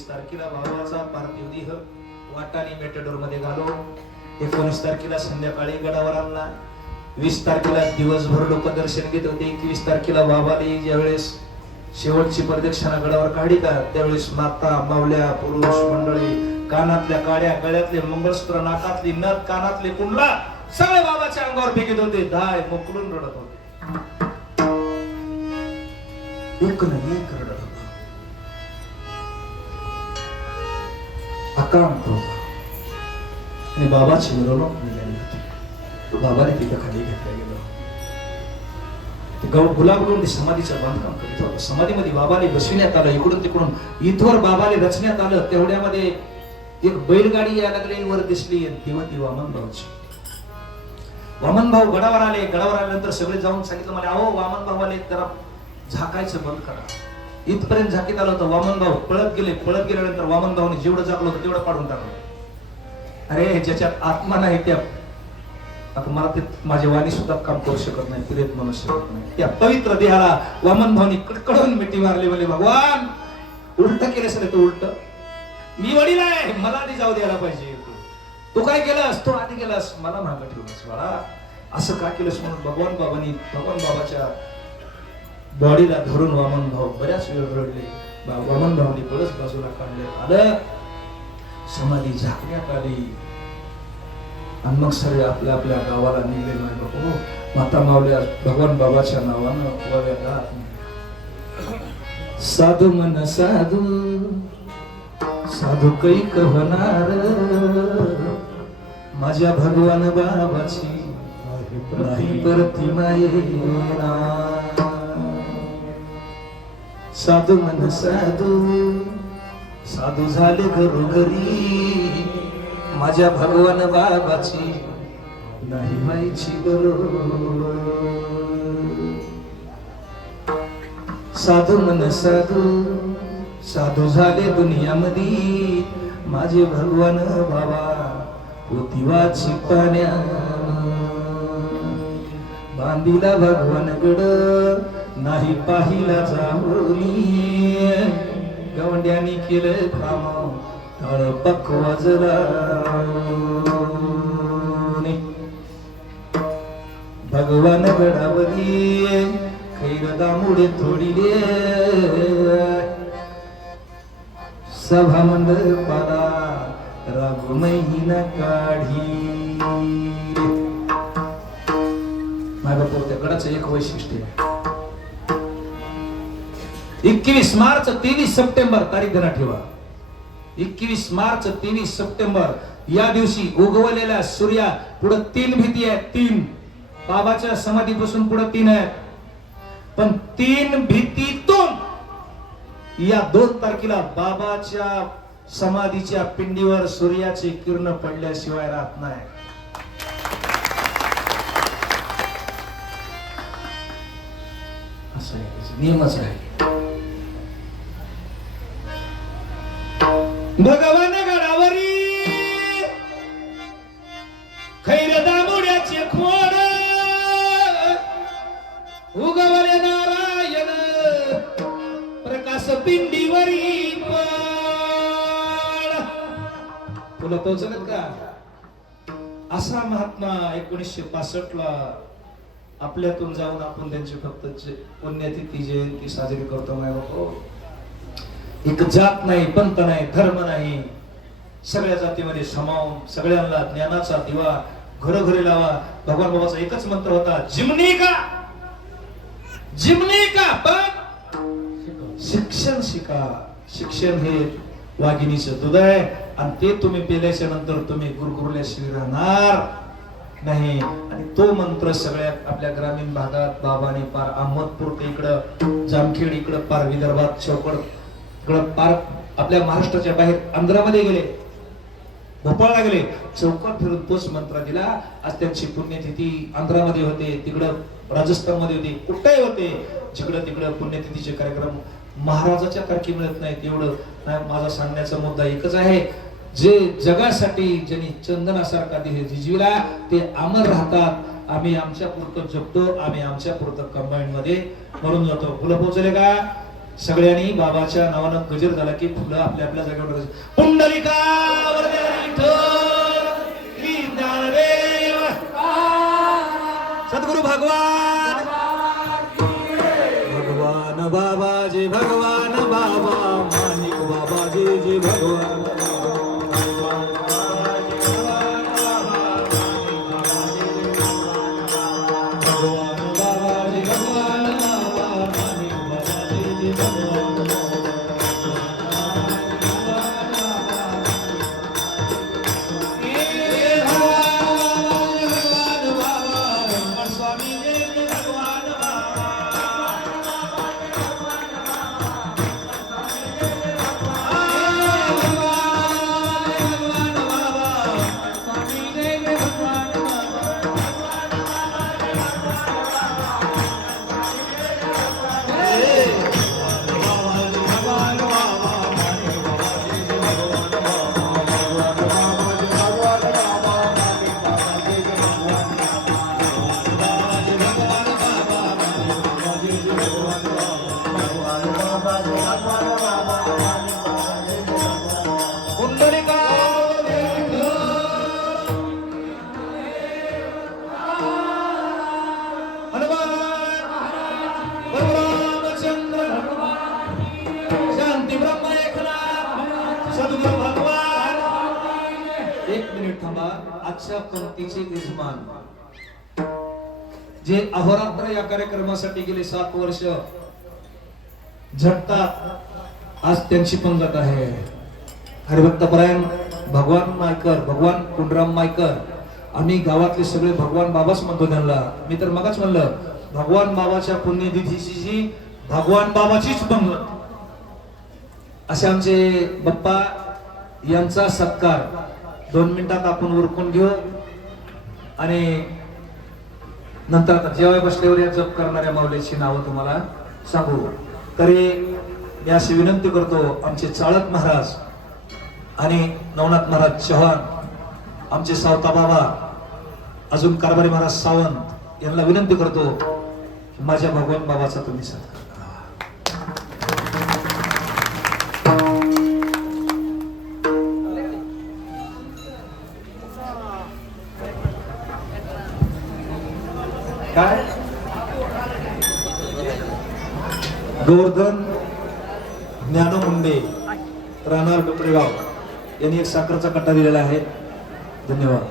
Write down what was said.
एकोणीस तारखेला भावाचा पार्थिव देह वाटाने मेटाडोरमध्ये घालो. एकोणीस तारखेला संध्याकाळी गडावर आणला वीस तारखेला दिवसभर लोक दर्शन घेत होते. एकवीस तारखेला बाबाने ज्यावेळेस शेवटची प्रदक्षिणा गडावर काढली का त्यावेळेस माता मावल्या पुरुष मंडळी कानातल्या काड्या गळ्यातले मंगळसूत्र नाकातली नथ कानातले कुंडला सगळे बाबाच्या अंगावर फेकत होते. दाय मोकळून रडत होते. एक नाही अकांत होता आणि बाबाची मिरवणूक निघाली होती बाबाने तिथं खाली घेतल्या गेलं गौ- गुलाबकडून ते समाधीचं बांधकाम करीत होतं समाधीमध्ये बाबाने बसविण्यात आलं इकडून तिकडून इथवर बाबाने रचण्यात आलं तेवढ्यामध्ये एक बैलगाडी या लागली वर दिसली आणि ती वामन भाऊची वामन भाऊ गडावर आले गडावर आल्यानंतर सगळे जाऊन सांगितलं मला अहो वामन भाऊ आले जरा झाकायचं बंद करा इथपर्यंत झाकीत आलं होतं वामन भाऊ पळत गेले पळत गेल्यानंतर वामन भाऊने जेवढं जागलं होतं तेवढं पाडून टाकलं. अरे ज्याच्यात आत्मा नाही त्या आता मला ते माझे वाणी सुद्धा काम करू शकत नाही प्रेत म्हणू शकत नाही. त्या पवित्र देहाला वामन भाऊनी कडकडून मिठी मारली म्हणजे भगवान उलट केलं सर तू उलट. मी वडील आहे मला आधी जाऊ द्यायला पाहिजे. तू काय केलंस? तू आधी केलास. मला मागं ठेवलंस बाळा. असं का केलंस म्हणून भगवान बाबांनी भगवान बाबाच्या बॉडीला धरून वामन भाऊ बऱ्याच वेळ रडले. वामन भाऊनी बरंच बाजूला काढले. आलं. समाधी झाकण्यात आली. आणि मग सगळे आपल्या आपल्या गावाला निघले. नाही बाबू माता मावल्या भगवान बाबाच्या नावानं वव्या गात. साधू मन साधू साधू काही कहणार. माझ्या भगवान बाबाची नाही प्रतिमा येणार. साधू मन साधू साधू झाले घरोघरी. माझ्या भगवान बाबाची नाही माईची बरोबर साधू मन साधू साधू झाले दुनियामध्ये. माझे भगवान बाबा पोतिवाची पाण्या बांधीला भगवान गड नाही पाहिला जांभोली गवंड्यानी केलं काम तळ पकवाजला भगवान गडावरी खैरदा थोडी थोडीले. सभा मंडपाला राघुमहीन काढी माझ्या त्या एक वैशिष्ट्य आहे. एकवीस मार्च तेवीस सप्टेंबर तारीख ध्यानात ठेवा. एकवीस मार्च तेवीस सप्टेंबर या दिवशी उगवलेल्या सूर्या पुढे तीन भीती आहेत तीन. बाबाच्या समाधीपासून पुढे तीन आहेत. पण तीन भीतीतून या दोन तारखेला बाबाच्या समाधीच्या पिंडीवर सूर्याचे किरण पडल्याशिवाय राहत नाही. असं नियमच आहे. भगवान गडावरी. खैर दामोड्याचे खोड. उगवले नारायण. प्रकाश पिंडीवरी तुला पोचलत का? असा महात्मा एकोणीसशे पासष्ट ला आपल्यातून जाऊन आपण त्यांची फक्त पुण्यतिथी जयंती साजरी करतो नाही बाबा. एक जात नाही पंत नाही धर्म नाही. सगळ्या जातीमध्ये समावून सगळ्यांना ज्ञानाचा दिवा घरोघरी लावा. भगवान बाबाचा एकच मंत्र होता जिमनी का? जिमनी का? पण शिक्षण शिका. शिक्षण हे वाघिणीचं दूध आहे. आणि ते तुम्ही पेल्याच्या नंतर तुम्ही गुरगुरल्याशिवाय राहणार नाही. आणि तो मंत्र सगळ्या आपल्या ग्रामीण भागात बाबाने पार अहमदपूर ते इकडं जामखेड इकडं पार विदर्भात चौकड सगळं पार आपल्या महाराष्ट्राच्या बाहेर आंध्रामध्ये गेले. भोपाळला गेले. चौकात फिरून तोच मंत्र दिला. आज त्यांची पुण्यतिथी आंध्रामध्ये होते तिकडं राजस्थानमध्ये होते कुठेही होते जिकडं तिकडं पुण्यतिथीचे कार्यक्रम महाराजाच्या तारखे मिळत नाहीत. एवढं माझा सांगण्याचा मुद्दा एकच आहे. जे जगासाठी ज्यांनी चंदनासारखा दिले जिजीला ते अमर राहतात. आम्ही आमच्या पुरतं जपतो आम्ही आमच्या पुरतं कंबाईन मध्ये मरून जातो. फुलं पोहोचले का? सगळ्यांनी बाबाच्या नावानं गजर झाला की फुलं आपल्या आपल्या जागेवर पुंडलिका! आजच्या पंक्तीचे यजमान जे अहोरात्र या कार्यक्रमासाठी गेले सात वर्ष झटतात आज त्यांची पंगत आहे. हरिभक्तपरायण भगवान मायकर भगवान कुंडराम मायकर आम्ही गावातले सगळे भगवान बाबाच म्हणतो त्यांना. मी तर मगच म्हणलं भगवान बाबाच्या पुण्यतिथीची जी भगवान बाबाचीच पंगत. असे आमचे बाप्पा यांचा सत्कार. दोन मिनिटात आपण उरकून घेऊ. आणि नंतर आता जेव्हा बसल्यावर या जप करणाऱ्या माऊलीची नावं तुम्हाला सांगू. तरी मी अशी विनंती करतो आमचे चाळक महाराज आणि नवनाथ महाराज चव्हाण आमचे सावता बाबा अजून कारभारी महाराज सावंत यांना विनंती करतो माझ्या भगवान बाबाचा तुम्ही सांगा काय? गोवर्धन ज्ञानमुंडे राहणार डोपडेगाव यांनी एक साखरचा कट्टा दिलेला आहे. धन्यवाद.